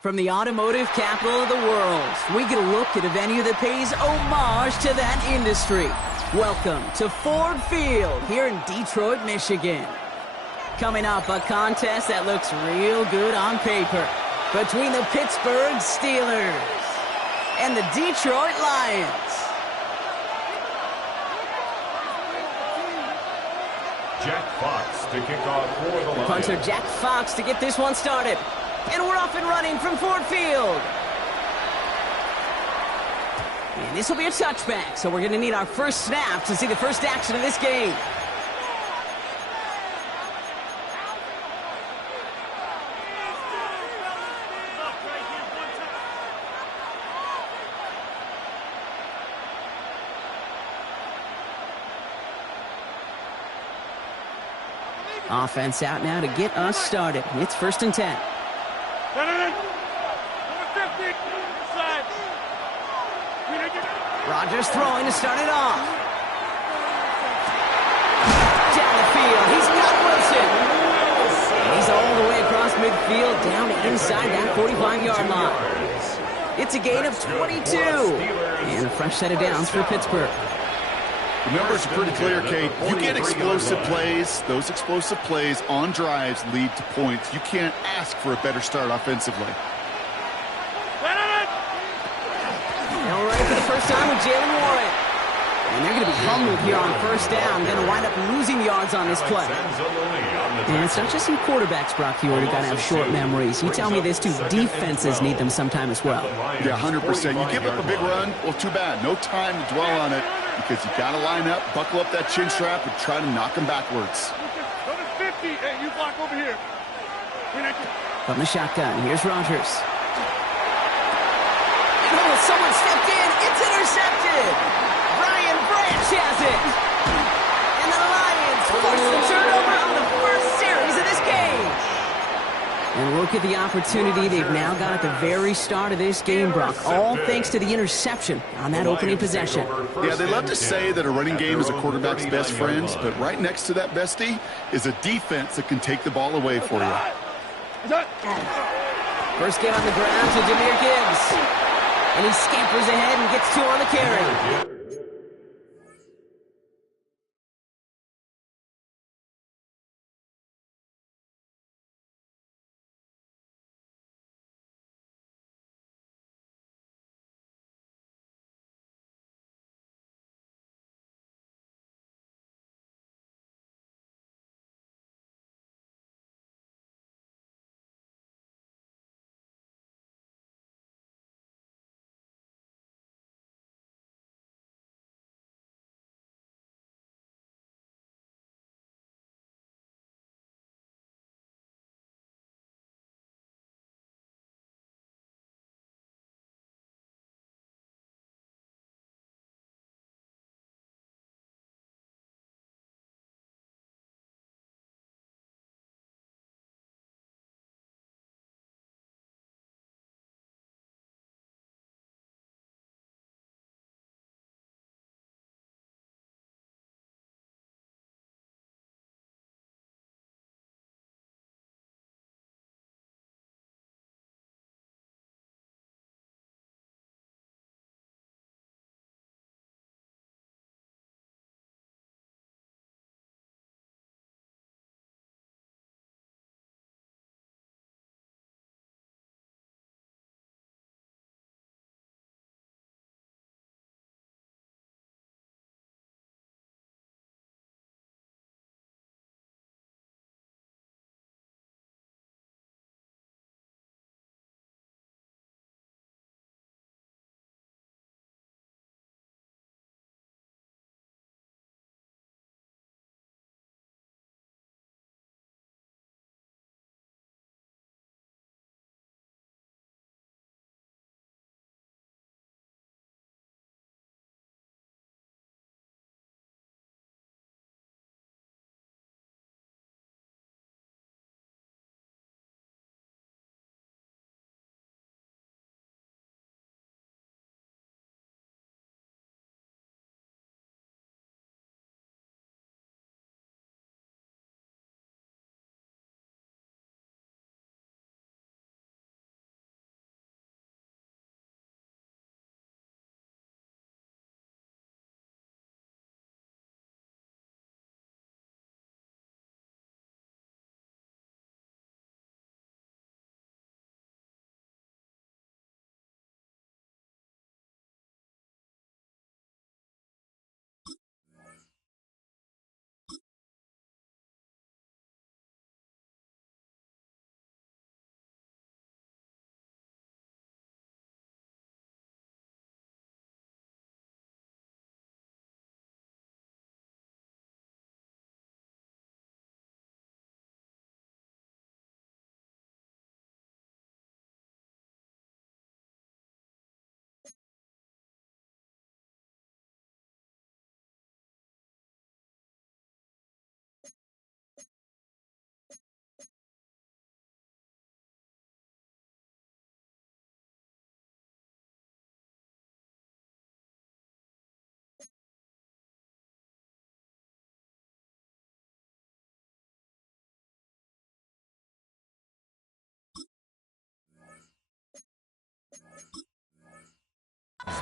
From the automotive capital of the world, we get a look at a venue that pays homage to that industry. Welcome to Ford Field here in Detroit, Michigan. Coming up, a contest that looks real good on paper between the Pittsburgh Steelers and the Detroit Lions. Jack Fox to kick off for the Lions. Punter Jack Fox to get this one started. And we're off and running from Ford Field. And this will be a touchback, so we're going to need our first snap to see the first action of this game. Offense out now to get us started. It's 1st and 10. Rodgers throwing to start it off. Down the field, he's got Wilson. And he's all the way across midfield, down inside that 45-yard line. It's a gain of 22. And a fresh set of downs for Pittsburgh. The numbers are pretty clear, Kate. You get explosive plays. Those explosive plays on drives lead to points. You can't ask for a better start offensively. All right for the first time with Jaylen Warren. And they're going to be humbled here on 1st down. Going to wind up losing yards on this play. And it's not just some quarterbacks, Brock, you already got to have short memories. You tell me this too, defenses need them sometime as well. Yeah, 100%. You give up a big run, well, too bad. No time to dwell on it because you got to line up, buckle up that chin strap, and try to knock them backwards. Hey, you block over here. From the shotgun, here's Rodgers. Oh, someone stepped in. It's intercepted. Brian Branch has it. And the Lions force the turnover on the first series of this game. And look at the opportunity they've now got at the very start of this game, Brock. All thanks to the interception on that opening possession. Yeah, they love to say that a running game is a quarterback's best friend, but right next to that bestie is a defense that can take the ball away for you. First get on the ground to Jahmyr Gibbs. And he scampers ahead and gets 2 on the carry.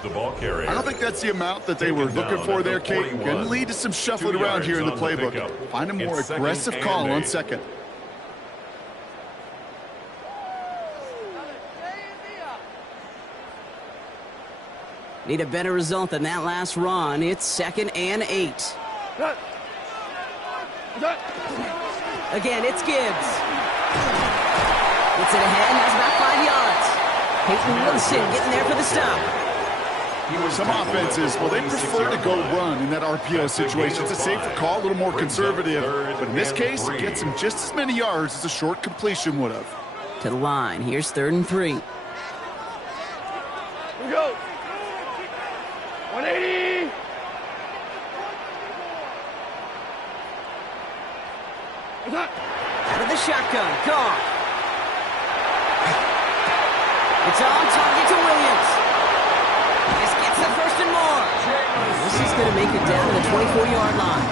The ball carrier. I don't think that's the amount that they were looking for there, Kate. Going to lead to some shuffling around here in the playbook. Find a more aggressive call on second. Need a better result than that last run. It's 2nd and 8. Again, it's Gibbs. Gets it ahead, has about 5 yards. Peyton Wilson getting there for the stop. Some offenses, well, they prefer to go run in that RPO situation. It's a safer call, a little more conservative. But in this case, it gets him just as many yards as a short completion would have. To the line. Here's 3rd and 3. Here we go. 180. Out of the shotgun. Gone. It's on target to Williams. This gets the 1st and more. This is going to make it down to the 24-yard line.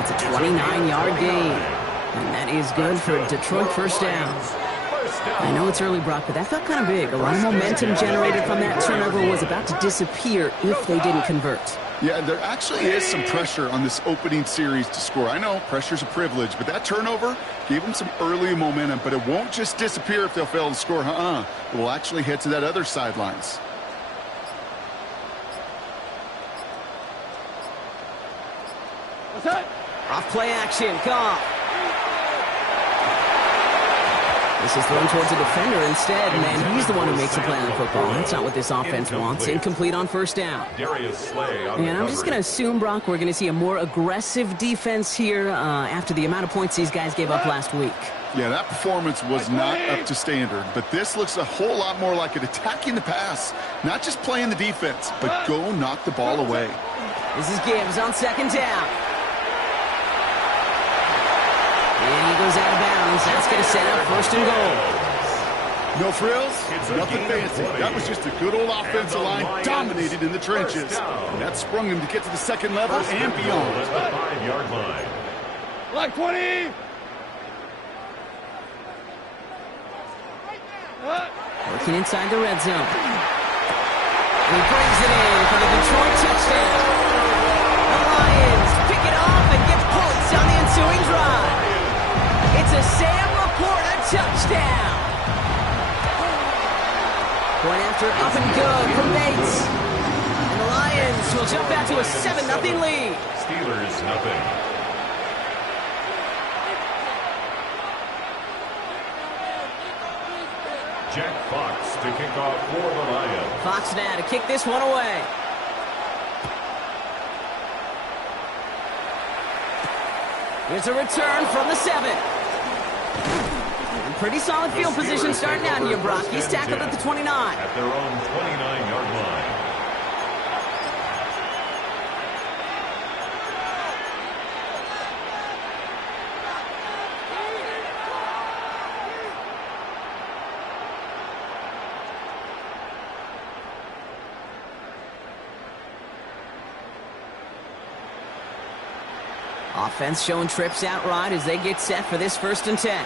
It's a 29-yard gain. And that is good for Detroit 1st down. I know it's early, Brock, but that felt kind of big. A lot of momentum generated from that turnover was about to disappear if they didn't convert. Yeah, there actually is some pressure on this opening series to score. I know pressure's a privilege, but that turnover gave them some early momentum, but it won't just disappear if they'll fail to score. It will actually head to that other sidelines. What's that? Off play action. Goff. This is thrown towards a defender instead, and he's the one who makes a play on the football. That's not what this offense wants. Incomplete on 1st down. And I'm just going to assume, Brock, we're going to see a more aggressive defense here after the amount of points these guys gave up last week. Yeah, that performance was not up to standard, but this looks a whole lot more like it attacking the pass, not just playing the defense, but go knock the ball away. This is Gibbs on 2nd down. And he goes out of bounds. That's going to set up 1st and goal. No frills, nothing fancy. That was just a good old offensive line dominated in the trenches. And that sprung him to get to the 2nd level and beyond. The 5-yard line. Like 20. Working inside the red zone. And he brings it in for the Detroit touchdown. The Lions pick it off and get points on the ensuing drive. It's a Sam Laporta touchdown. Going after up and good from Bates. And the Lions will jump out to a 7-0 lead. Steelers nothing. Jack Fox to kick off for the Lions. Fox now to kick this one away. Here's a return from the 7. And pretty solid field position starting out here, Brock. He's tackled at the 29. At their own 29-yard line. Offense showing trips out right as they get set for this 1st and 10.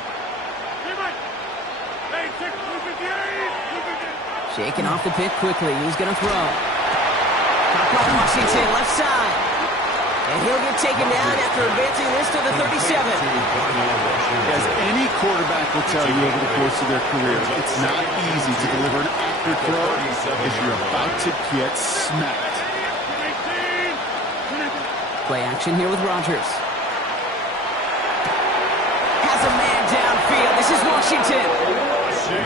Shaking off the pick quickly. He's going to throw. Caught by Washington, left side. And he'll get taken down after advancing this to the 37. As any quarterback will tell you over the course of their career, it's not easy to deliver an accurate throw as you're about to get smacked. Play action here with Rodgers. Has a man downfield. This is Washington.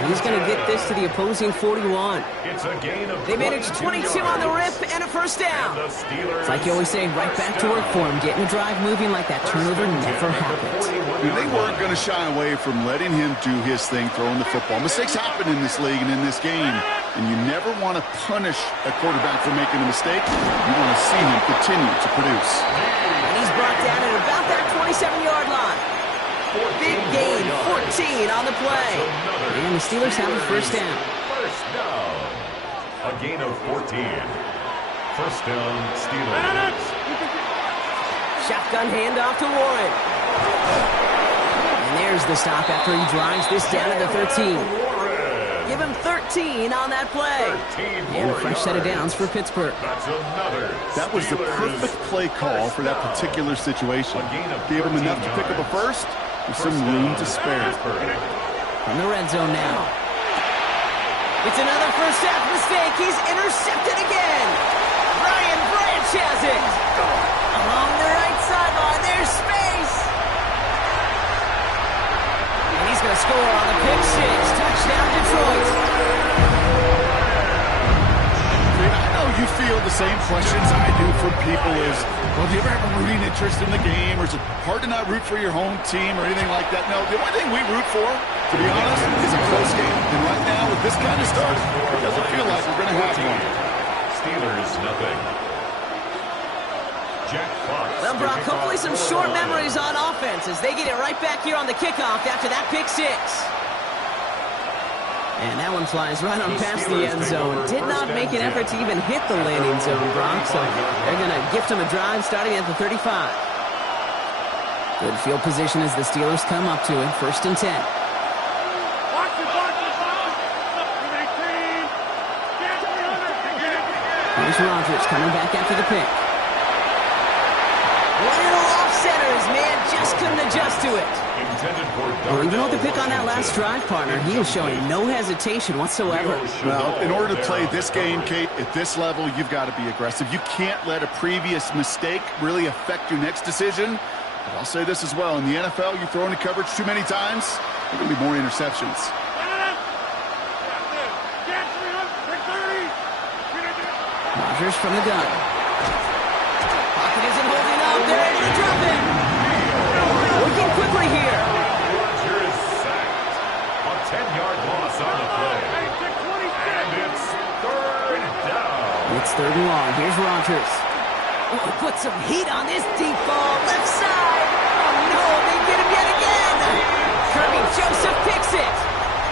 He's going to get this to the opposing 41. It's a gain of They managed 22 on the rip and a 1st down. It's like you always say, right back to work for him. Getting the drive moving like that turnover never happened. They weren't going to shy away from letting him do his thing, throwing the football. Mistakes happen in this league and in this game, and you never want to punish a quarterback for making a mistake. You want to see him continue to produce. And he's brought down at about that 27-yard line. Big gain, 14 on the play. And the Steelers have a 1st down. 1st down. A gain of 14. 1st down, Steelers. Shotgun handoff to Warren. And there's the stop after he drives this down to the 13. Give him 13 14 on that play. And a fresh set of downs for Pittsburgh. That was the perfect play call for that particular situation. Gave him enough to pick up a first with some room to spare. From the red zone now. It's another first half mistake. He's intercepted again. Brian Branch has it. Along the right sideline, there's space. And he's going to score on the pick six. Touchdown, Detroit. I know you feel the same questions I do from people is, well, do you ever have a rooting interest in the game, or is it hard to not root for your home team or anything like that? No, the only thing we root for, to be honest, is a close game. And right now, with this kind of start, it doesn't feel like we're going to have one. Steelers, nothing. Jack Fox. Well, Brock, hopefully some short memories on offense as they get it right back here on the kickoff after that pick six. And that one flies right on past the end zone. Did not make an effort to even hit the landing zone, Brock, so they're going to gift him a drive starting at the 35. Good field position as the Steelers come up to it. 1st and 10. Here's Rodgers coming back after the pick. Little off centers, man, just couldn't adjust to it. Well, even with the pick on that last drive, partner, he was showing no hesitation whatsoever. Well, in order to play this game, Kate, at this level, you've got to be aggressive. You can't let a previous mistake really affect your next decision. But I'll say this as well. In the NFL, you throw into coverage too many times, there are going to be more interceptions. Rodgers from the gun. Pocket isn't holding up. They're ready to drop it. Working quickly here. Rodgers sacked. A 10-yard loss on the play. And it's 3rd down. It's 3rd and long. Here's Rodgers. Oh, put some heat on this deep ball. Left side. Oh, no, they get him yet again. Kirby Joseph picks it.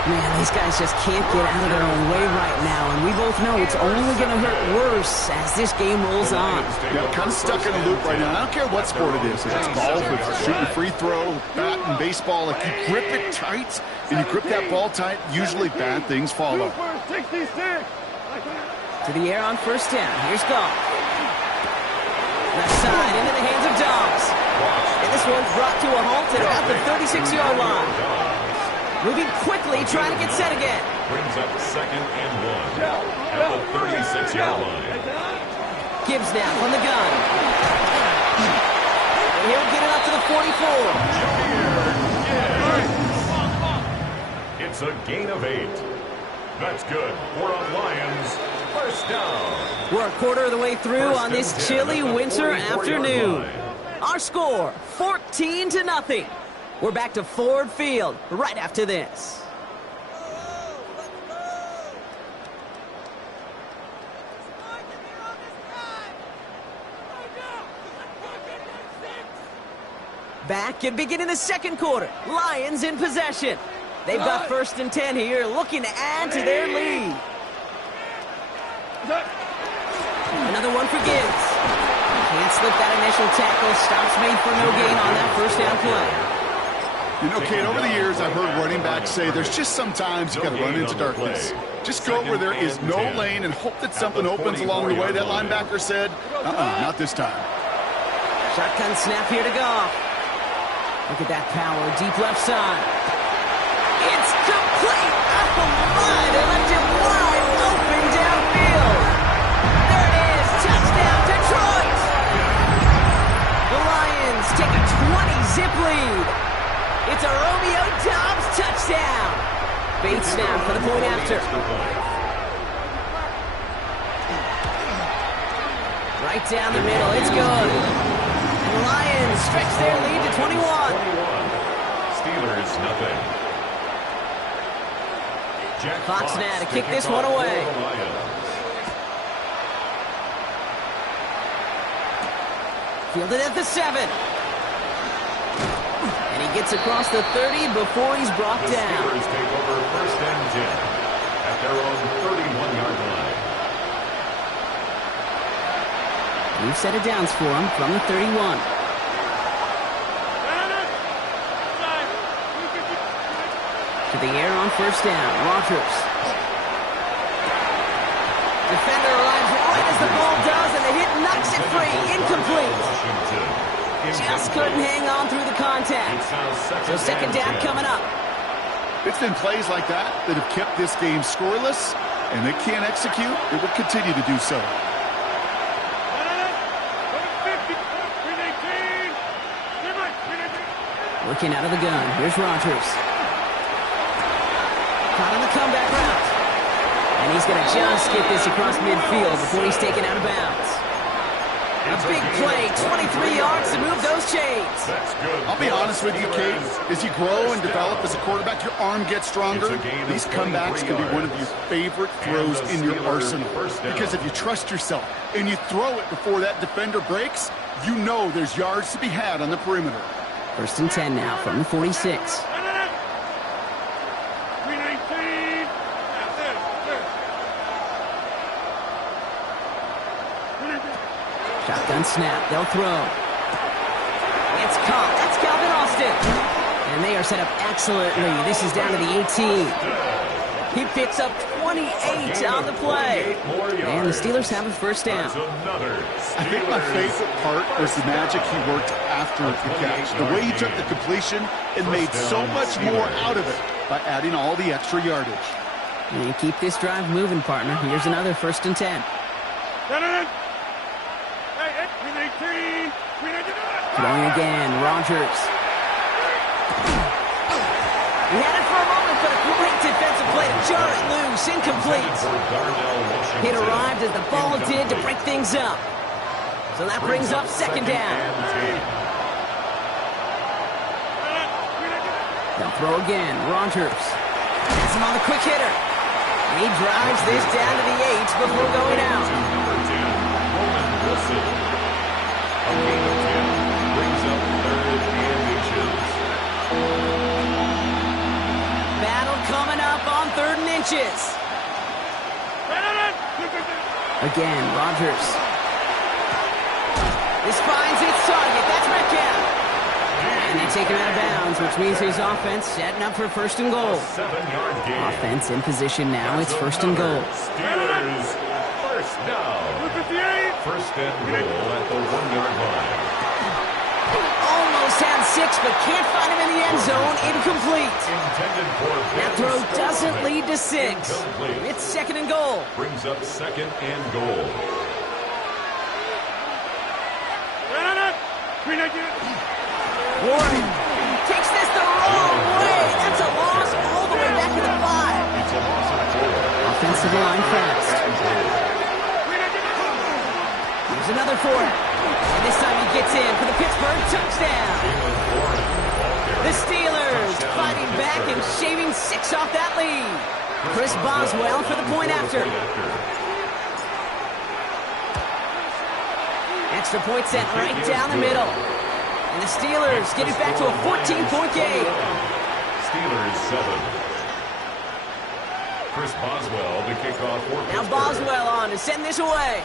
Man, these guys just can't get out of their own way right now, and we both know it's only going to hurt worse as this game rolls on. Yeah, kind of stuck in a loop right now. I don't care what sport it is. If it's golf, if it's shooting a free throw, bat and baseball, like you grip it tight, and you grip that ball tight, usually bad things follow. To the air on 1st down. Here's Goff. Left side into the hands of Dobbs. And this one's brought to a halt at about the 36-yard line. Moving quickly, trying to get set again. Brings up 2nd and 1 at the 36-yard line. Gibbs now from the gun. And he'll get it up to the 44. It's a gain of 8. That's good for a Lions 1st down. We're a quarter of the way through on this chilly winter afternoon. Our score, 14-0. We're back to Ford Field right after this. Back and beginning the 2nd quarter. Lions in possession. They've got 1st and 10 here, looking to add to their lead. Another one for Gibbs. Can't slip that initial tackle. Stops made for no gain on that 1st down play. You know, Kate, over the years, I've heard running backs say there's just sometimes you got to run into darkness. Just go where there is no lane and hope that something opens along the way. That linebacker said, not this time. Shotgun snap here to Goff. Look at that power, deep left side. It's complete. Oh, my. They left him wide open downfield. There it is. Touchdown, Detroit. The Lions take a 20-zip lead. It's a Romeo Doubs touchdown. Bait snap for the point after. Right down the middle. It's good. And the Lions stretch their lead to 21. Steelers, nothing. Jack Fox now to kick this one away. Fielded at the 7. And he gets across the 30 before he's brought down. The Steelers take over 1st and 10 at their own 31-yard line. New set of downs for him from the 31. To the air on 1st down. Rodgers. incomplete. Washington. Just couldn't hang on through the contact. It's now So second down 10. coming up. It's been plays like that that have kept this game scoreless, and they can't execute. It will continue to do so. Working out of the gun. Here's Rodgers. Caught on the comeback route. And he's going to just get this across midfield before he's taken out of bounds. A big play, 23 yards to move those chains. That's good. I'll be honest with you, Kate. As you grow and develop as a quarterback, your arm gets stronger. These comebacks can be one of your favorite throws in your arsenal. Because if you trust yourself and you throw it before that defender breaks, you know there's yards to be had on the perimeter. First and 10 now from the 46. Shotgun snap. They'll throw. It's caught. That's Calvin Austin. And they are set up excellently. This is down to the 18. He picks up 28 on the play. And the Steelers have a first down. I think my favorite part was the magic he worked after the catch. The way he took the completion and made so much more out of it by adding all the extra yardage. And keep this drive moving, partner. Here's another first and 10. Throwing again, Rodgers. He had it for a moment, but a great defensive play to jar it loose, incomplete. It arrived as the ball did to break things up. So that brings up second down. They'll throw again, Rodgers. Has him on the quick hitter. And he drives this down to the 8 before going out. A gain of 10 brings up third and inches. Battle coming up on third and inches. Again, Rodgers. This finds its target. That's Metcalf. And they take him out of bounds, which means his offense setting up for first and goal. 7-yard gain. Offense in position now. It's first and goal. Steelers first down. First and goal at the 1-yard line. Almost had 6, but can't find him in the end zone. Incomplete. Intended for That throw doesn't lead to 6. It's second and goal. Brings up second and goal. Warren takes this the wrong way. That's a loss all the way back to the 5. It's a loss of 4. Offensive line fast. Here's another for it. And this time he gets in for the Pittsburgh touchdown. The Steelers fighting back and shaving 6 off that lead. Chris Boswell for the point after. Extra point sent right down the middle. And the Steelers get it back to a 14-point game. Steelers 7. Chris Boswell to kick off for Now Pittsburgh. Boswell on to send this away.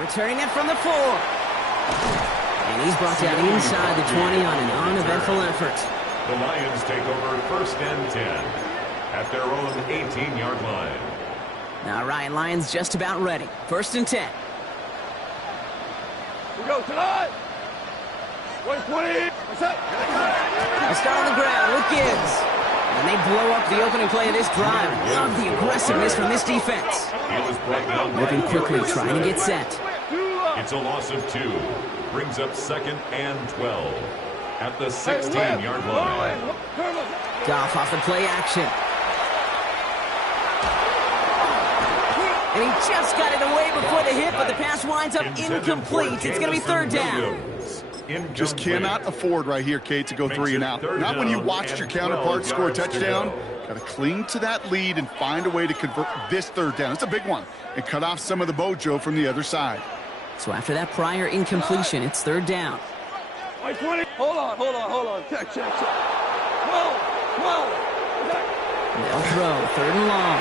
Returning it from the 4. And he's brought down inside the 20 on an uneventful effort. The Lions take over first and 10 at their own 18-yard line. Now Ryan Lyons just about ready. First and 10. We go tonight. 120. What's up? They'll start on the ground with Gibbs. And they blow up the opening play of this drive. Love the aggressiveness from this defense. He was brought down by Moving quickly, trying to get set. It's a loss of 2. Brings up second and 12 at the 16-yard line. Goff off the play action. And he just got it away before the hit, but the pass winds up incomplete. It's going to be third down. Just cannot afford right here, Kate, to go 3 and out. Not when you watched your counterpart score a touchdown. Got to cling to that lead and find a way to convert this third down. It's a big one. And cut off some of the mojo from the other side. So after that prior incompletion, it's third down. 120. Hold on. Check. Come on. They'll throw, third and long.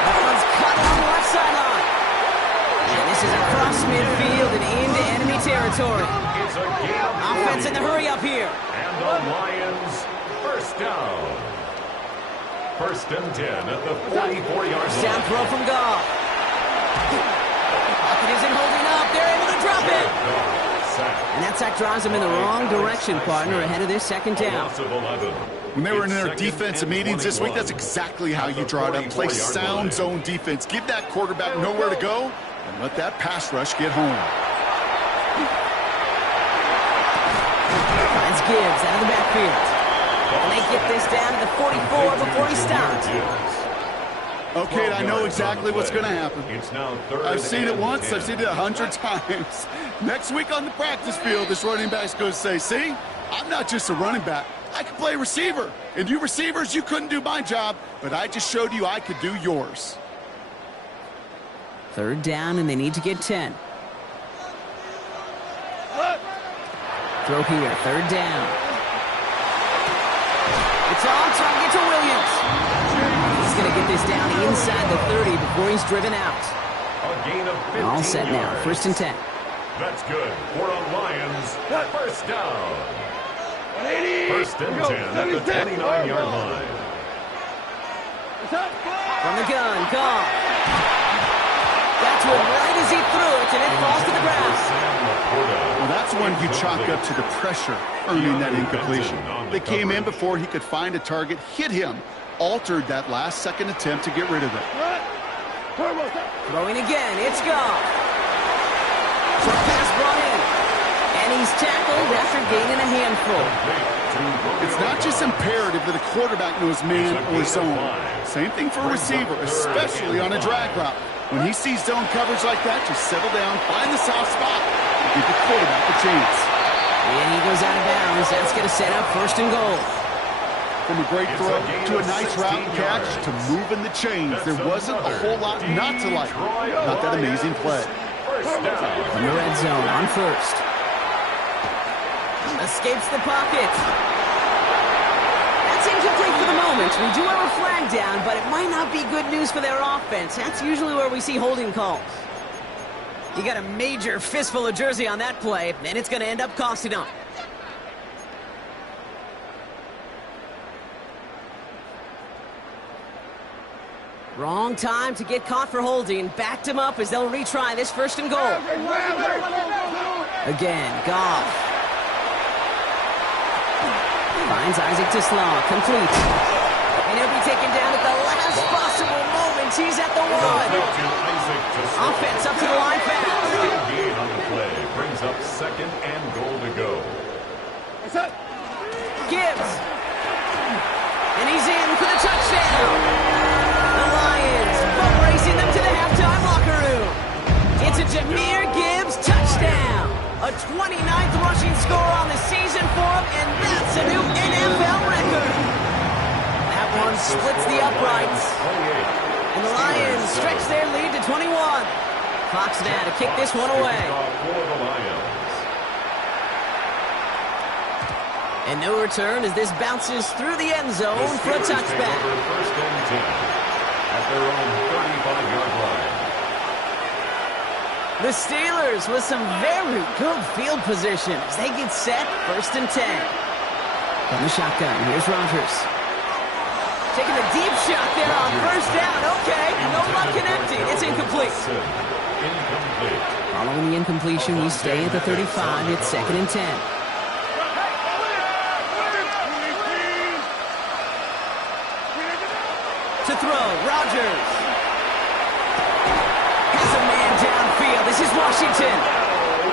That one's cut on the left sideline. And this is across midfield and into enemy territory. It's a game of Offense in the hurry up here. and the Lions first down. first and 10 at the 44-yard line. Down throw from Goff. Pocket isn't holding up. They're able to drop it. And that sack drives them in the wrong direction, partner, ahead of this second down. When they were in their defensive meetings this week, that's exactly how you draw it up. Play sound zone defense. Give that quarterback nowhere to go and let that pass rush get home. Finds Gibbs out of the backfield. And they get this down to the 44 before he stopped. Okay, I know exactly what's going to happen. It's now third. I've seen it once. I've seen it 100 times. Next week on the practice field, this running back's going to say, see, I'm not just a running back. I can play receiver. And you receivers, you couldn't do my job, but I just showed you I could do yours. Third down, and they need to get 10. Throw here, third down. It's on target to Williams. He's going to get this down inside the 30 before he's driven out. A gain of 15 All set now, yards. first and 10. That's good for a Lions first down. First and 10 at the 29-yard line. From the gun, Goff. That's one right as he threw it, and it falls to the ground. Well, that's when you chalk up to the pressure earning that incompletion. They came in before he could find a target, hit him, altered that last-second attempt to get rid of it. Throwing again, it's Goff. Short pass brought in. And he's tackled after gaining a handful. It's not just imperative that a quarterback knows man or zone. Same thing for a receiver, especially on a drag route. When he sees zone coverage like that, just settle down, find the soft spot, and give the quarterback a chance. And he goes out of bounds. That's going to set up first and goal. From a great throw to a nice route catch to moving the chains, there wasn't a whole lot not to like. Not that amazing play. From the red zone on first. Escapes the pocket. That's incomplete for the moment. We do have a flag down, but it might not be good news for their offense. That's usually where we see holding calls. You got a major fistful of jersey on that play, and it's going to end up costing them. Wrong time to get caught for holding. Backed him up as they'll retry this first and goal. Again, Goff. Finds Isaac Tisslaw, complete. And he'll be taken down at the last possible moment. He's at the one. Offense up to the line fast. Gain on the play brings up second and goal to go. Gibbs. And he's in for the touchdown. The Lions boat racing them to the halftime locker room. It's a Jahmyr Gibbs touchdown. A 29th rushing score on the season for him, and that's a new NFL record. That one splits the uprights. And the Lions stretch their lead to 21. Clock's now to kick this one away. And no return as this bounces through the end zone for a touchback. First and 10 at their own 35-yard line. The Steelers with some very good field position as they get set, first and 10. From the shotgun, here's Rodgers. Taking a deep shot there on first down. Okay, no luck connecting. It's incomplete. Following the incompletion, we stay at the 35. It's second and 10. To throw, Rodgers. Has a man downfield. This is Washington.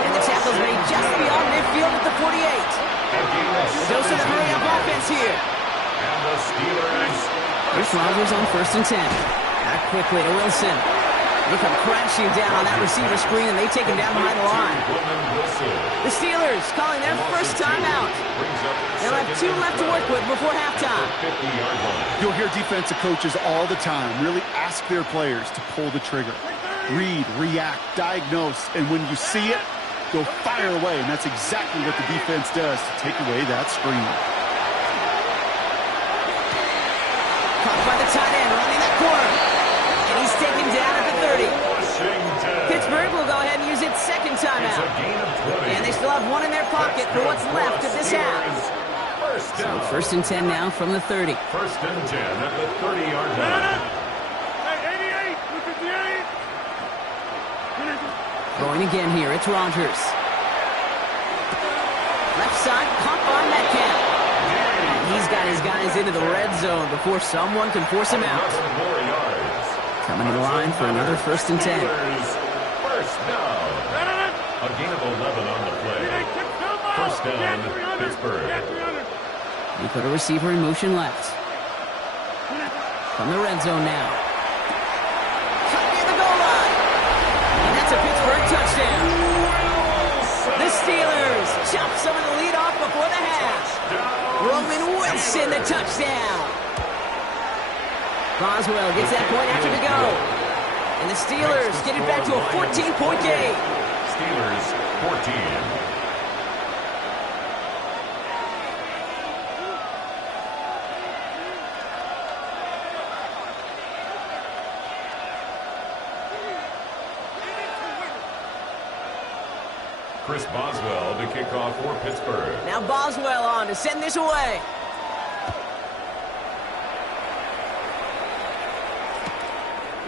And the tackle's made just beyond midfield at the 48. Dose of the hurry-up offense here. And the Steelers. Here's Rodgers on first and 10. Back quickly to Wilson. They come crashing down on that receiver screen, and they take him down behind the line. The Steelers calling their first timeout. They'll have 2 left to work with before halftime. You'll hear defensive coaches all the time really ask their players to pull the trigger. Read, react, diagnose, and when you see it, go fire away. And that's exactly what the defense does to take away that screen. Caught by the tight end, running that corner. And he's taken down at the 30. Pittsburgh will go ahead and use its second timeout. And they still have 1 in their pocket for what's left of this half. First down. So 1st and 10 now from the 30. 1st and 10 at the 30-yard line. Hey, 88, look at the 8. Going again here, it's Rodgers. Left side, caught by Metcalf. And he's got his guys into the red zone before someone can force him out. 11 more yards. Coming to the line for another 1st and 10. First down. A gain of 11 on the play. First down, Pittsburgh. We put a receiver in motion left. From the red zone now. Cut near the goal line. And that's a Pittsburgh touchdown. The Steelers chop some of the lead off before the half. Roman Wilson, the touchdown. Boswell gets that point after the go. And the Steelers get it back to a 14-point game. Steelers, 14. Chris Boswell to kick off for Pittsburgh. Now Boswell on to send this away.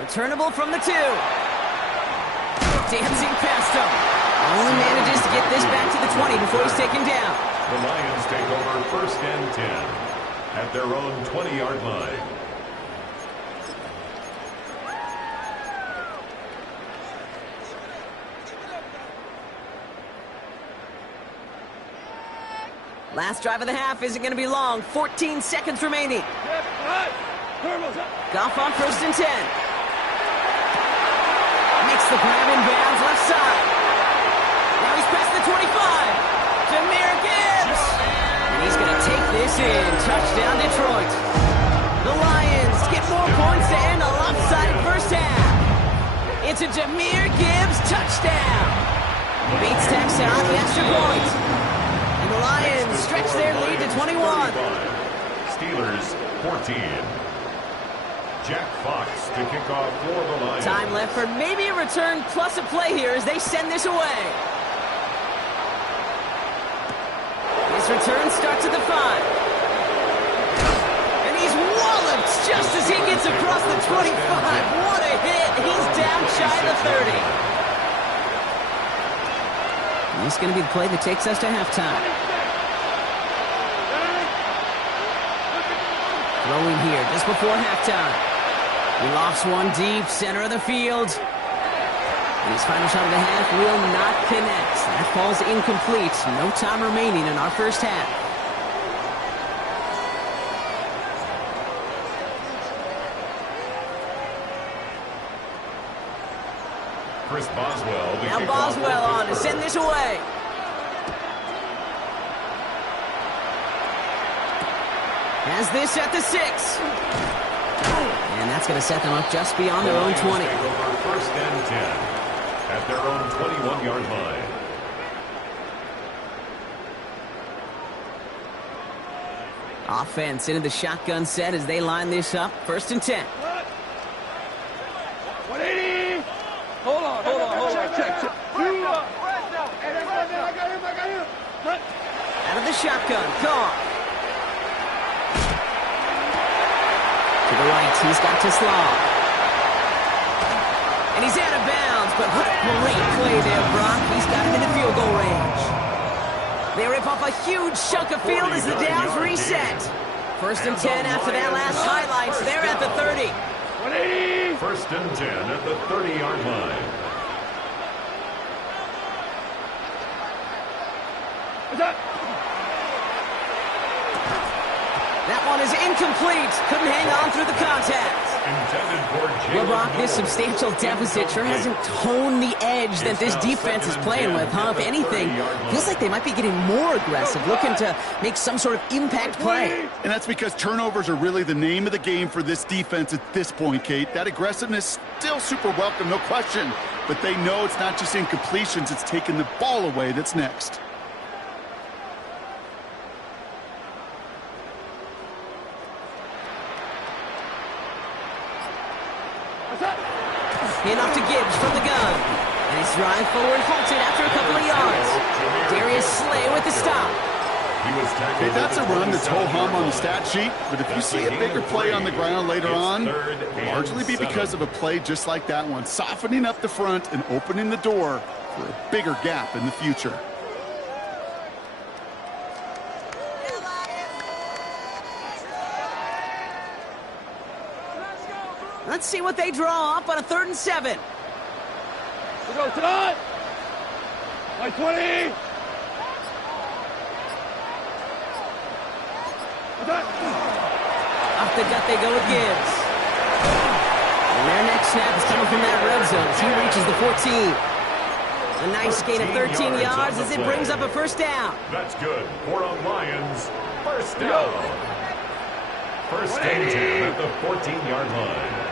Returnable from the 2. Dancing past him. Only manages to get this back to the 20 before he's taken down. The Lions take over 1st and 10 at their own 20-yard line. Last drive of the half isn't going to be long. 14 seconds remaining. Goff on 1st and 10. Makes the grab in bounds left side. Now he's past the 25. Jahmyr Gibbs. And he's going to take this in. Touchdown Detroit. The Lions get more points to end a lopsided first half. It's a Jahmyr Gibbs touchdown. Beats Texas on the extra point. And the Lions stretch their lead to 21. Steelers, 14. Jack Fox to kick off for the Lions. Time left for maybe a return plus a play here as they send this away. This return starts at the 5. And he's walloped just as he gets across the 25. What a hit. He's down shy of the 30. And this is going to be the play that takes us to halftime. Throwing here just before halftime. He lofts one deep, center of the field. And his final shot of the half will not connect. That falls incomplete. No time remaining in our first half. Chris Boswell. Now Boswell on to send this away. Has this at the 6. And that's going to set them up just beyond their own 20. Over 1st and 10 at their own 21-yard line. Offense into the shotgun set as they line this up. 1st and 10. 180. Hold on. Check. Out of the shotgun. Gone. To the right, he's got to Slaw. And he's out of bounds, but what a great play there, Brock. He's got him in the field goal range. They rip off a huge chunk of field as the downs reset. 1st and 10 after that last highlights. They're at the 30. 180. 1st and 10 at the 30-yard line. What's up? That one is incomplete. Couldn't hang on through the contact. Well, Brock, this substantial deficit sure hasn't toned the edge that this defense is playing with, huh? If anything, feels like they might be getting more aggressive, looking to make some sort of impact play. And that's because turnovers are really the name of the game for this defense at this point, Kate. That aggressiveness still super welcome, no question. But they know it's not just incompletions, it's taking the ball away that's next. Hand off to Gibbs from the gun. And his drive forward halted after a couple of yards. Darius Slay with the stop. Okay, that's a run that's ho-hum on the stat sheet, but if you see a bigger play on the ground later on, it'll largely be because of a play just like that one, softening up the front and opening the door for a bigger gap in the future. Let's see what they draw up on a 3rd and 7. We go tonight. Like 20. Off the gut they go with Gibbs. And their next snap is coming from that red zone as he reaches the 14. A nice gain of 13 yards as it brings up a 1st down. That's good for a Lions 1st down. 1st and 10 at the 14-yard line.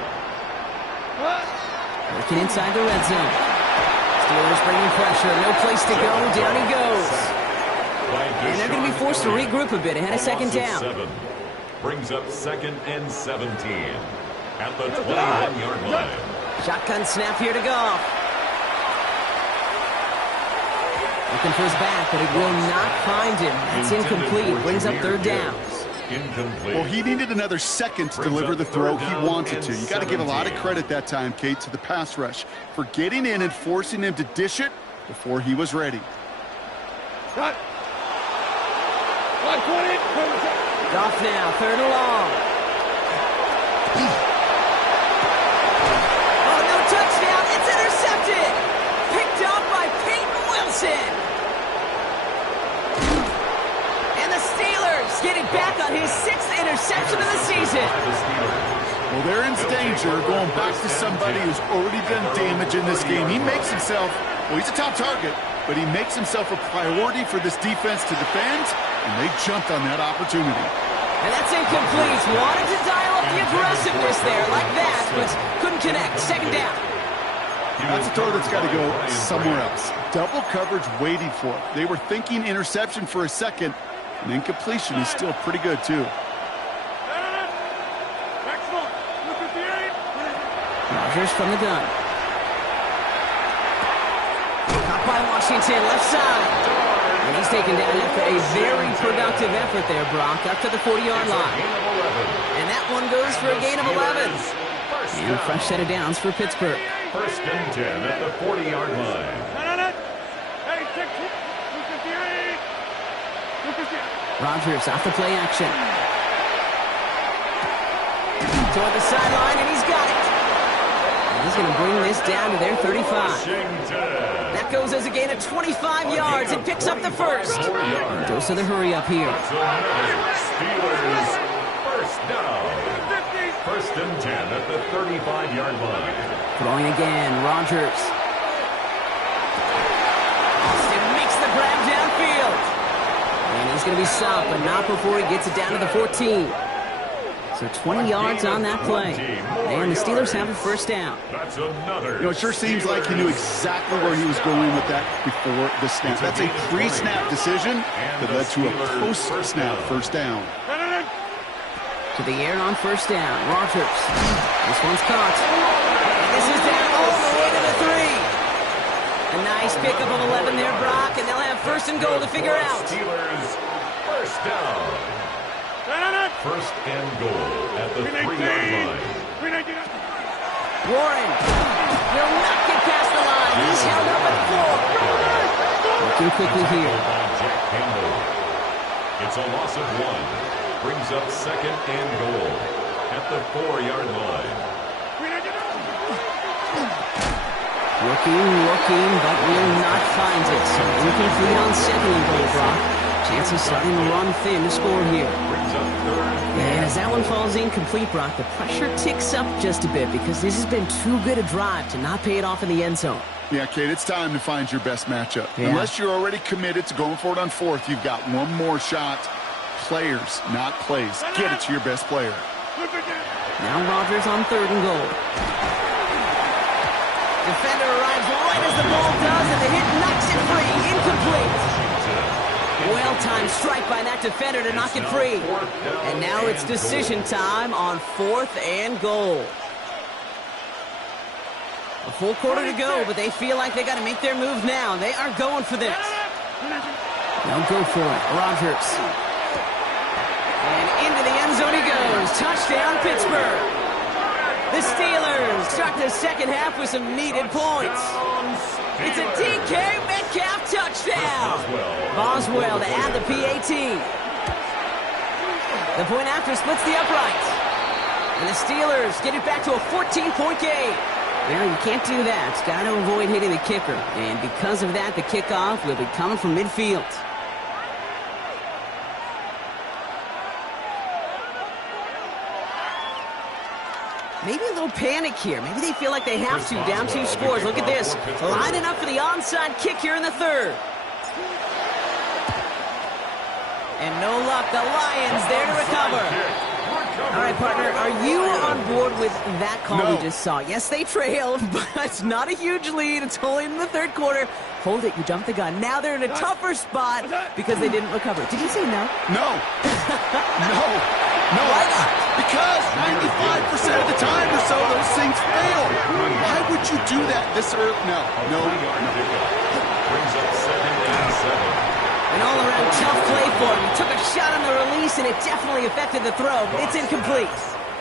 Working inside the red zone. Steelers bringing pressure. No place to go. Down he goes. And they're going to be forced to regroup a bit ahead of 2nd down. 7 brings up 2nd and 17 at the 21-yard line. Shotgun snap here to Goff. Looking for his back, but it will not find him. It's incomplete. Brings up 3rd down. Incomplete. Well, he needed another second to deliver the throw he wanted to. You got to give a lot of credit that time, Kate, to the pass rush for getting in and forcing him to dish it before he was ready. Cut. Like 20. Goff now, 3rd and long. Oh, no touchdown. It's intercepted. Picked up by Peyton Wilson. And the Steelers getting back on his 6th interception of the season. Well, they're in danger going back to somebody who's already done damage in this game. He makes himself, well, he's a top target, but he makes himself a priority for this defense to defend, and they jumped on that opportunity. And that's incomplete. Wanted to dial up the aggressiveness there like that, but couldn't connect. 2nd down. That's a throw that's got to go somewhere else. Double coverage waiting for it. They were thinking interception for a second, and incompletion is still pretty good, too. Rodgers from the gun. Caught by Washington, left side. And he's taken down after a very productive effort there, Brock, up to the 40-yard line. And that one goes for a gain of 11. And a fresh set of downs for Pittsburgh. 1st and 10 at the 40-yard line. Rodgers off the play action. Toward the sideline, and he's got it. And he's going to bring this down to their 35. That goes as a gain of 25 yards and picks up the 1st. Goes to the hurry up here. Steelers 1st down. 1st and 10 at the 35-yard line. Throwing again, Rodgers. Austin makes the grab downfield. And he's going to be stopped, but not before he gets it down to the 14. So 20 yards on that play. And the Steelers have a 1st down. That's another. You know, it sure seems like he knew exactly where he was going with that before the snap. That's a pre-snap decision that led to a post-snap 1st down. To the air on 1st down. Rodgers. This one's caught. And this is down all the way to the 3. A nice pickup of 11 there, Brock, and they'll have 1st and goal to figure out. Steelers 1st down. 1st and goal at the 3-yard line. Warren will not get past the line. He's held up at 4. Looking quickly here. Jack Campbell. It's a loss of 1. Brings up 2nd and goal at the 4-yard line. Looking, but will not find it. So incomplete on 2nd and goal, Brock. Chances starting to run thin to score here. And as that one falls incomplete, Brock, the pressure ticks up just a bit because this has been too good a drive to not pay it off in the end zone. Yeah, Kate, it's time to find your best matchup. Yeah. Unless you're already committed to going for it on 4th, you've got one more shot. Players, not plays. Get it to your best player. Now Rodgers on 3rd and goal. Defender arrives right as the ball does, and the hit knocks it free. Incomplete. Well-timed strike by that defender to knock it free. And now it's decision time on 4th and goal. A full quarter to go, but they feel like they got to make their move now. They are going for this. They'll go for it. Rodgers. And into the end zone he goes. Touchdown, Pittsburgh. The Steelers start the second half with some needed points. It's a DK Metcalf touchdown. Boswell to add the PAT. The point after splits the uprights. And the Steelers get it back to a 14-point game. Well, you can't do that. Got to avoid hitting the kicker. And because of that, the kickoff will be coming from midfield. Maybe a little panic here. Maybe they feel like they have to. Down 2 scores. Look at this. Lining up for the onside kick here in the third. And no luck. The Lions there to recover. All right, partner, are you on board with that call we just saw? Yes, they trailed, but it's not a huge lead. It's only in the third quarter. Hold it. You jumped the gun. Now they're in a tougher spot because they didn't recover. Did you say no? No. No. No. Why not? Because 95% of the time or so, those things fail. Why would you do that this early? No. Brings up 2nd and 7. An all-around tough play for him. He took a shot on the release, and it definitely affected the throw, but it's incomplete.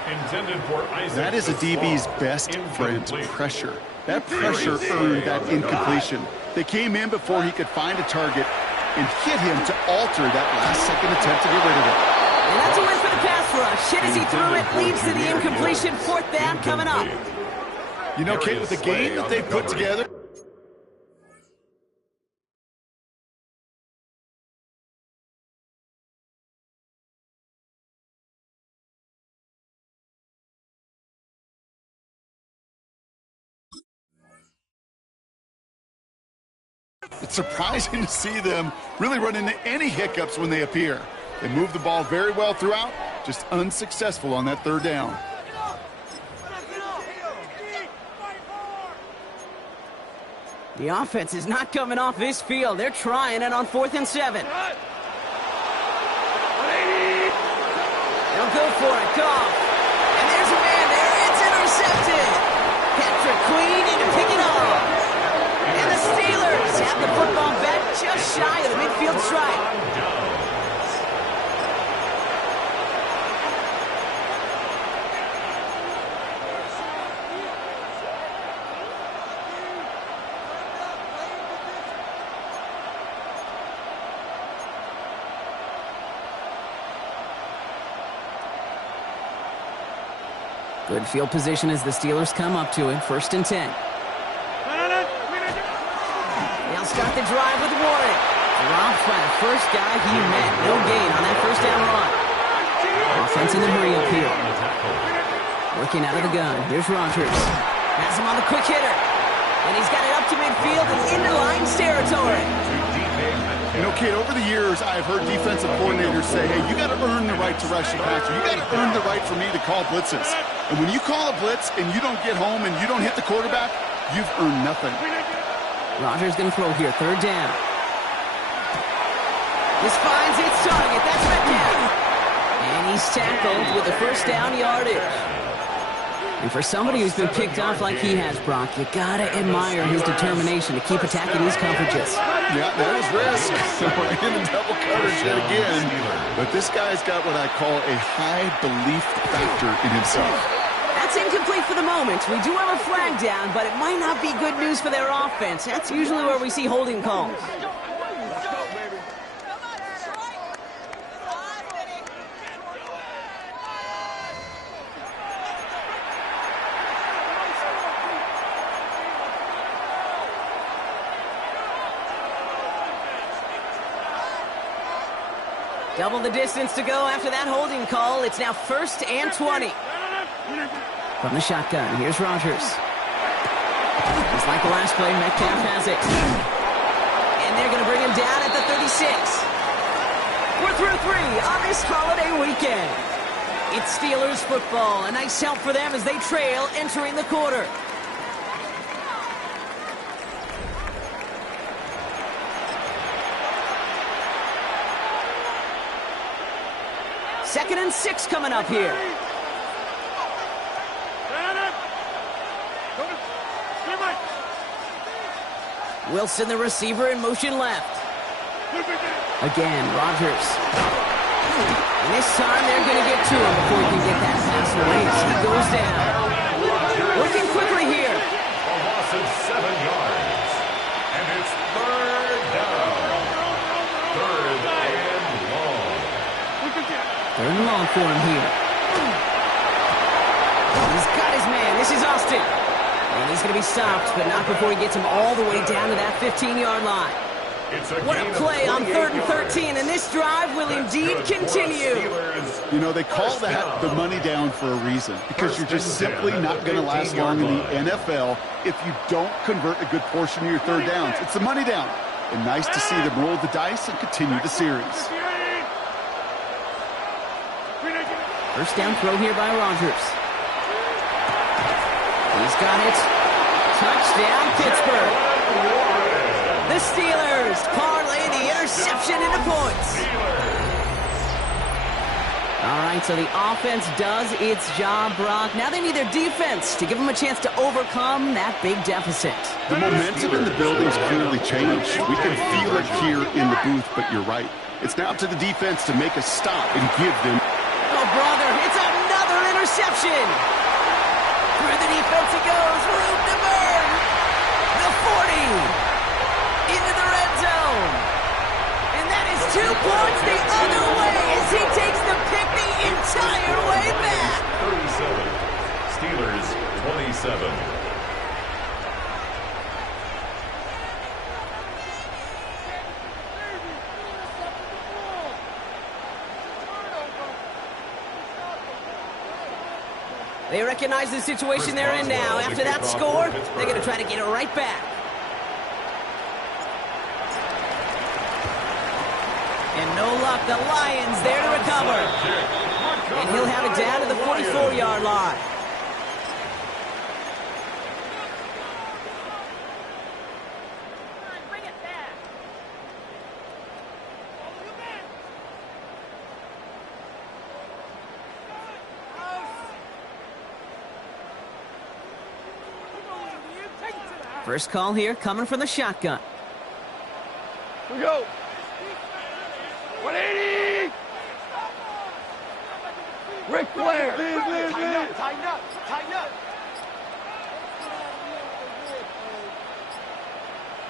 Intended for Isaac. That is a DB's best friend, pressure. That pressure earned that incompletion. They came in before he could find a target and hit him to alter that last-second attempt to get rid of it. And that's a win for the pass rush. Hit as he threw it, leads to the incompletion. 4th down coming up. You know, Kate, with the game that they put together, it's surprising to see them really run into any hiccups when they appear. They move the ball very well throughout, just unsuccessful on that 3rd down. The offense is not coming off this field. They're trying it on 4th and 7. They'll go for it. Goff. And there's a man there. It's intercepted. Patrick Queen in to pick it off. And the Steelers have the football back just shy of the midfield stripe. Good field position as the Steelers come up to it. 1st and 10. They'll start the drive with Warren. Dropped by the first guy he met. No gain on that 1st down run. Offense in the hurry up here. Working out of the gun. Here's Rodgers. Has him on the quick hitter. And he's got it up to midfield and into Lions territory. You know, Kate, over the years, I've heard defensive coordinators say, hey, you got to earn the right to rush the passer. You got to earn the right for me to call blitzes. And when you call a blitz and you don't get home and you don't hit the quarterback, you've earned nothing. Rodgers going to throw here. 3rd down. This finds its target. That's Metcalf. And he's tackled with the 1st down yardage. And for somebody who's been picked off like he has, Brock, you got to admire his determination to keep attacking these coverages. Yeah, that is risk. We're in a double coverage yet again. But this guy's got what I call a high belief factor in himself. That's incomplete for the moment. We do have a flag down, but it might not be good news for their offense. That's usually where we see holding calls. Double the distance to go after that holding call. It's now 1st and 20. From the shotgun, here's Rodgers. Just like the last play, Metcalf has it. And they're going to bring him down at the 36. We're through 3 on this holiday weekend. It's Steelers football. A nice help for them as they trail entering the quarter. Second and 6 coming up here. Wilson, the receiver, in motion left. Again, Rodgers. And this time they're going to get to him before he can get that pass away. He goes down. Looking quickly here. A loss of 7 yards. And it's third down. Third and long. Third and long for him here. He's got his man. This is Austin. And he's going to be stopped, but not before he gets him all the way down to that 15-yard line. What a play on 3rd and 13, and this drive will indeed continue. You know, they call that the money down for a reason, because you're just simply not going to last long in the NFL if you don't convert a good portion of your third downs. It's the money down. And nice to see them roll the dice and continue the series. First down throw here by Rodgers. He's got it. Touchdown, Pittsburgh. The Steelers parlay the interception into points. All right, so the offense does its job, Brock. Now they need their defense to give them a chance to overcome that big deficit. The momentum in the building's clearly changed. We can feel it here in the booth, but you're right. It's now to the defense to make a stop and give them... Oh, brother, it's another interception. Through the defense it goes. Room to burn. The 40. Into the red zone. And that is 2 points the other way as he takes the pick the entire way back. 37. Steelers 27. They recognize the situation they're in now. After that score, they're going to try to get it right back. And no luck, the Lions there to recover. And he'll have it down to the 44-yard line. Bring it back. First call here, coming from the shotgun. We go. 180! Ric Flair! Tighten up!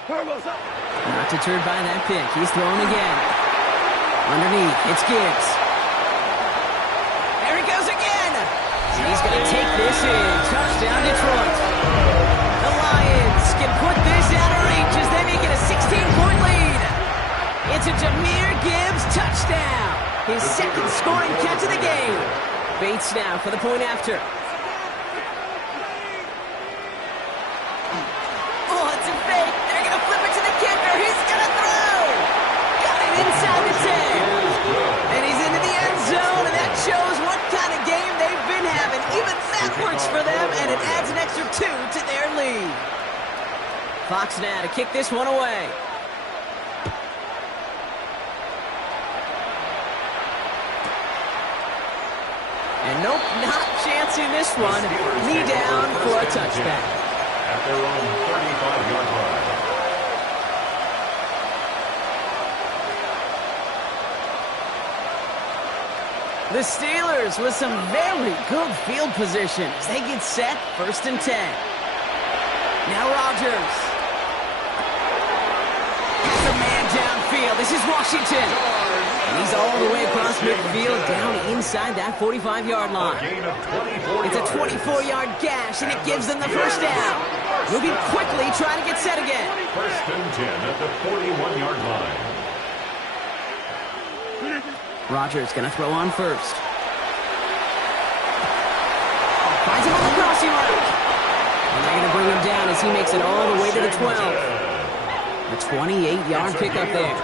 Not deterred by that pick. He's throwing again. Underneath, it's Gibbs. There he goes again! He's going to take this in. Touchdown, Detroit. The Lions can put this out of reach as they make it a 16-point lead. It's a Jahmyr Gibbs touchdown. His second scoring catch of the game. Bates now for the point after. Oh, it's a fake. They're going to flip it to the kicker. He's going to throw. Got it inside the 10. And he's into the end zone, and that shows what kind of game they've been having. Even that works for them, and it adds an extra 2 to their lead. Fox now to kick this one away. And nope, not chancing this one. Knee down for a touchback. At their own 35-yard line. The Steelers with some very good field position as they get set, 1st and 10. Now Rodgers. Has a man downfield. This is Washington. And he's all the way across midfield down inside that 45-yard line. It's a 24-yard gash, and it gives them the first down. Moving quickly, trying to get set again. 1st and 10 at the 41-yard line. Rodgers going to throw on first. Finds him on the crossing route. And they're going to bring him down as he makes it all the way to the 12. A 28-yard pickup there.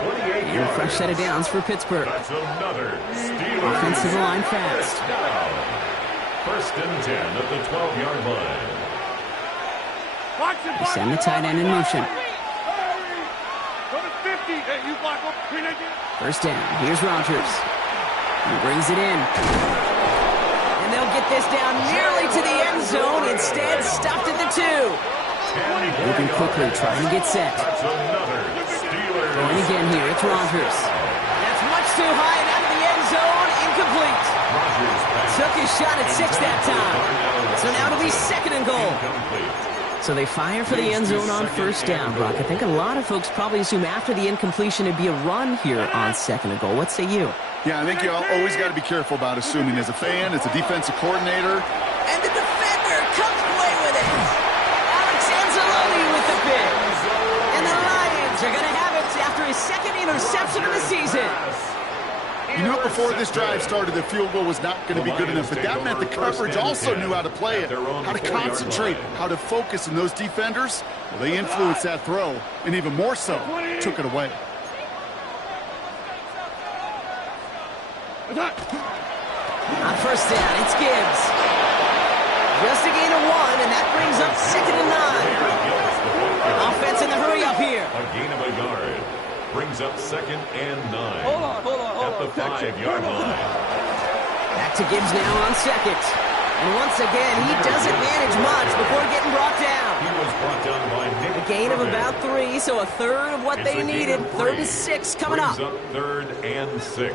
And a fresh set of downs for Pittsburgh. That's another Steelers Offensive line fast. down. 1st and 10 at the 12-yard line. They send the tight end in motion. First down. Here's Rodgers. He brings it in. And they'll get this down nearly to the end zone. Instead, stopped at the 2. Moving quickly, trying to get set. That's another Steelers Going again here, it's Rodgers. That's much too high and out of the end zone, incomplete. Took his shot at 6 that time. So now it'll be 2nd and goal. So they fire for the end zone on 1st down, Brock. I think a lot of folks probably assume after the incompletion it'd be a run here on 2nd and goal. What say you? Yeah, I think you always got to be careful about assuming as a fan, as a defensive coordinator. And the defender comes away with it. Alex Anzalone with the pick. And the Lions are going to have it after his 2nd interception of the season. You knew before this drive started the field goal was not going to be good enough, but that meant the coverage also knew how to play it, how to concentrate, how to focus, and those defenders, well, they influenced that throw, and even more so, took it away. On 1st down, it's Gibbs. Just a gain of 1, and that brings up 2nd and 9. Offense in the hurry up here. A gain of a yard. Brings up 2nd and 9. Hold on. At the 5-yard line. Back to Gibbs now on 2nd. And once again, he doesn't manage much before getting brought down. He was brought down by Nick. A gain of about 3, so a third of what they needed. 3rd and 6 coming up. Brings up 3rd and 6.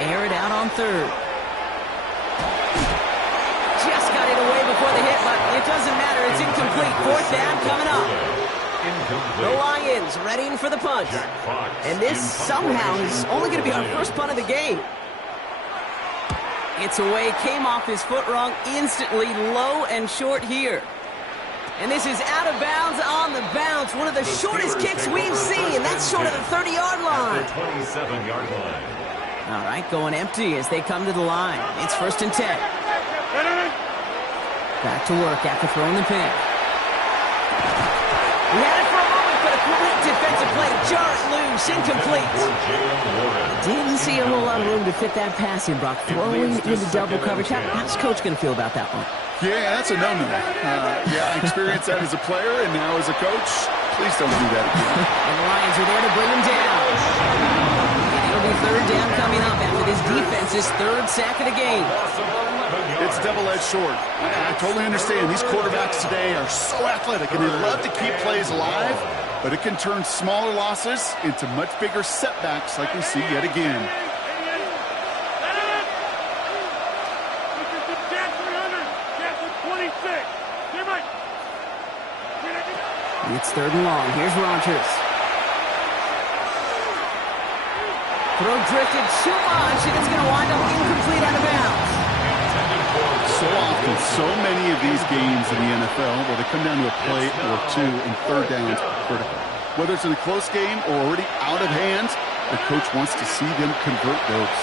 Air it out on 3rd. Just got it away before the hit, but it doesn't matter. It's incomplete. 4th down coming up. The Lions readying for the punt. And this somehow is only going to be our first punt of the game. It's away, came off his foot wrong instantly, low and short here. And this is out of bounds on the bounce. One of the shortest kicks we've seen. That's short of the 30-yard line. The 27-yard line. All right, going empty as they come to the line. It's 1st and 10. Back to work after throwing the pick. He had it for a moment, but a great defensive play to jar it loose, incomplete. Didn't see a whole lot of room to fit that pass in, Brock. Throwing into double coverage. How's Coach going to feel about that one? Yeah, that's a no-no. Yeah, I experienced that as a player, and now as a coach, please don't do that again. And the Lions are there to bring him down. And it'll be 3rd down coming up after this defense's 3rd sack of the game. It's double-edged sword. I totally understand. These quarterbacks today are so athletic, and they love to keep plays alive, but it can turn smaller losses into much bigger setbacks like we see yet again. It's 3rd and long. Here's Rodgers. Throw drifted too much, and it's going to wind up incomplete out of bounds. So often, so many of these games in the NFL where they come down to a play or two and 3rd downs are critical. Whether it's in a close game or already out of hand, the coach wants to see them convert those.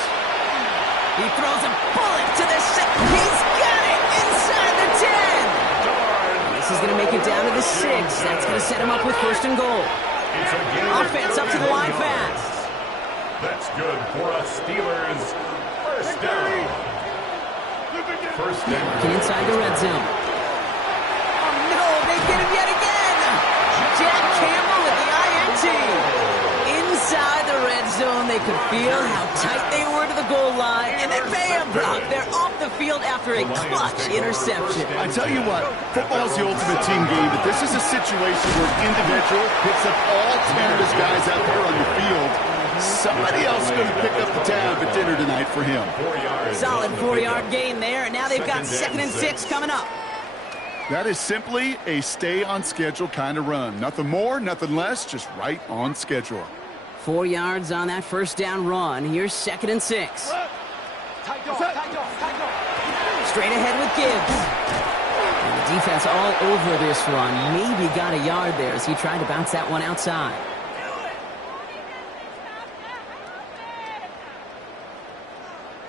He throws a bullet to the He's got it inside the 10. This is going to make it down to the 6. That's going to set him up with 1st and goal. Offense up to the line fast. That's good for us Steelers. 1st down. 1st down. Inside the red zone. Oh no, they get him yet again. Jack Campbell with the INT. Inside the red zone, they could feel how tight they were to the goal line, and then bam, Brock, they're off the field after a clutch interception. I tell you what, football's the ultimate team game, but this is a situation where an individual picks up all 10 of his guys out there on the field. Somebody else is going to pick up the tab at dinner tonight for him. Solid 4-yard gain there, and now they've got 2nd and 6 coming up. That is simply a stay-on-schedule kind of run. Nothing more, nothing less, just right on schedule. 4 yards on that 1st down run. Here's 2nd and 6. Straight ahead with Gibbs. And the defense all over this run. Maybe got a yard there as he tried to bounce that one outside.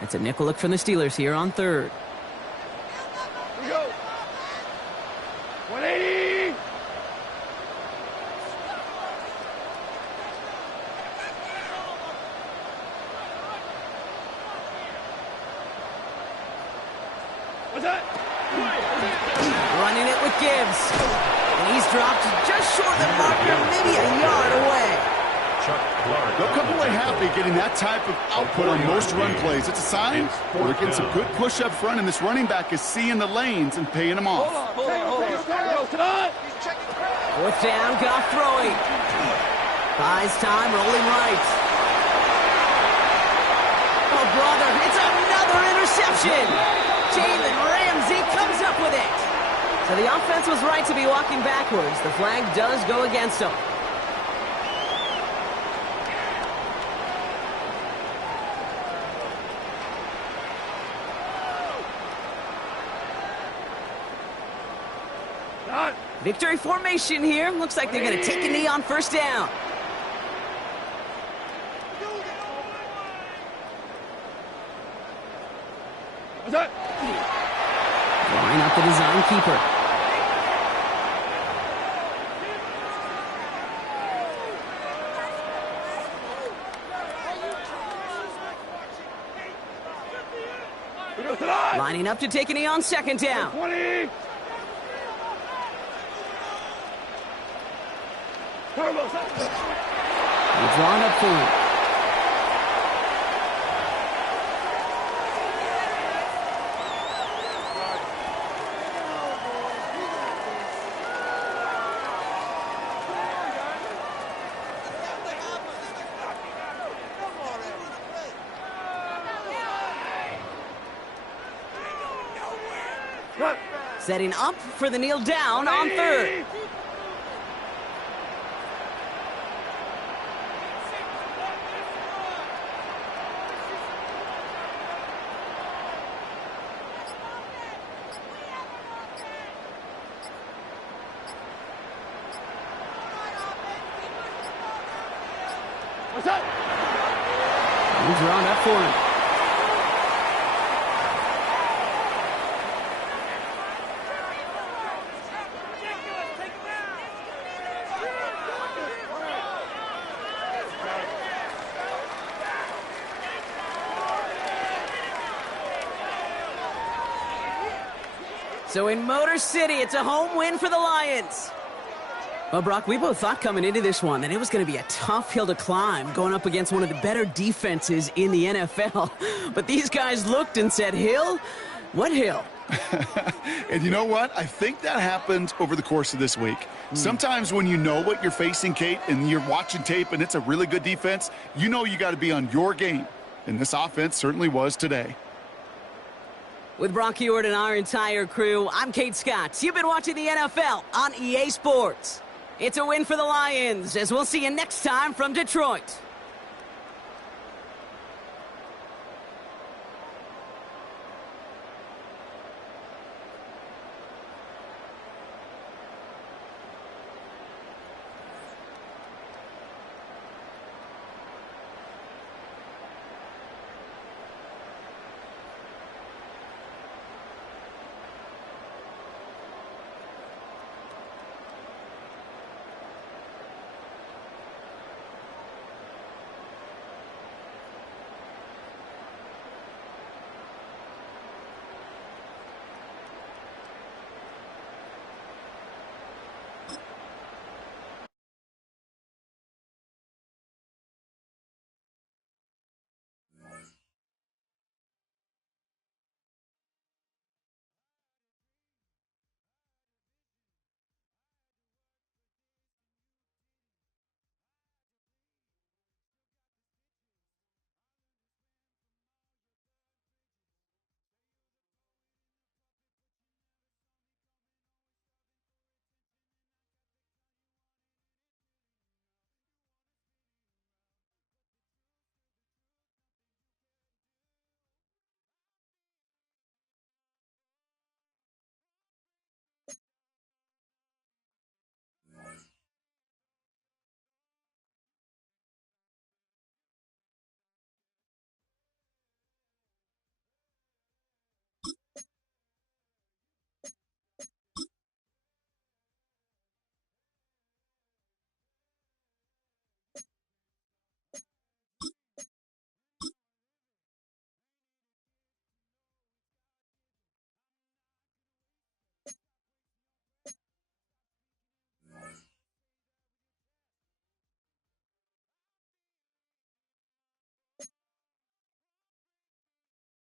It's a nickel look from the Steelers here on 3rd. We go. 180. What's that? Running it with Gibbs. And he's dropped just short of the marker, maybe a yard away. They'll come away happy getting that type of output on most run plays. It's a sign they're getting some good push up front, and this running back is seeing the lanes and paying them off. Hold on. Fourth down, Goff throwing. Buys time, rolling right. Oh, brother, it's another interception. Jalen Ramsey comes up with it. So the offense was right to be walking backwards. The flag does go against them. Victory formation here. Looks like they're going to take a knee on first down. Drawing up the design keeper. Lining up to take a knee on second down. 20. Drawn up for him. Setting up for the kneel down on third. What's up? Drawn up for him. So in Motor City, it's a home win for the Lions. Well, Brock, we both thought coming into this one that it was going to be a tough hill to climb going up against one of the better defenses in the NFL. But these guys looked and said, Hill? What hill? And you know what? I think that happened over the course of this week. Sometimes when you know what you're facing, Kate, and you're watching tape and it's a really good defense, you know you got to be on your game. And this offense certainly was today. With Brock Huard and our entire crew, I'm Kate Scott. You've been watching the NFL on EA Sports. It's a win for the Lions, as we'll see you next time from Detroit.